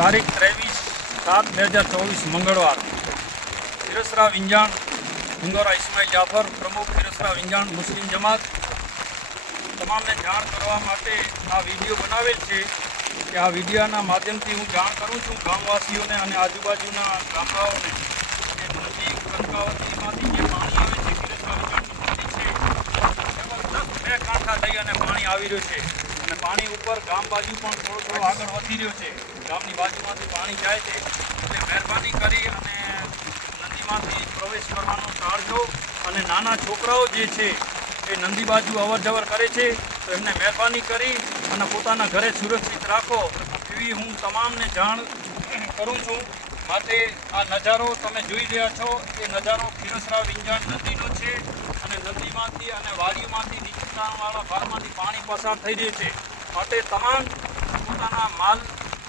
તારીખ 23/7/2024 મંગળવાર ખીરસરા વિંજાણ હિંગોરા ઇસ્માઇલ જાફર પ્રમુખ ખીરસરા વિંજાણ મુસ્લિમ જમાત તમામને જાણ કરવા માટે આ વિડીયો બનાવેલ છે કે આ વિડીયોના માધ્યમથી હું જાણ કરું છું ગામવાસીઓને અને આજુબાજુના ગામડાઓને કે નદી કંકાવતીમાંથી જે પાણી આવે છે ખીરસરા વિંજાણની નદી છે 2 કાંઠા થઈ અને પાણી આવી રહ્યું છે અને પાણી ઉપર ગામ બાજુ પણ થોડો આગળ વધી રહ્યો છે. ગામની બાજુમાંથી પાણી જાય છે એટલે મહેરબાની કરી અને નદીમાંથી પ્રવેશ કરવાનો ટાળજો. અને નાના છોકરાઓ જે છે એ નદી બાજુ અવર જવર કરે છે તો એમને મહેરબાની કરી અને પોતાના ઘરે સુરક્ષિત રાખો એવી હું તમામને જાણ કરું છું. માટે આ નજારો તમે જોઈ રહ્યા છો એ નજારો ખીરસરા વિંજાણ નદીનો છે અને નદીમાંથી અને વાડીમાંથી નીચાણવાળા ભાગમાંથી પાણી પસાર થઈ રહ્યું છે. માટે તમામ પોતાના માલ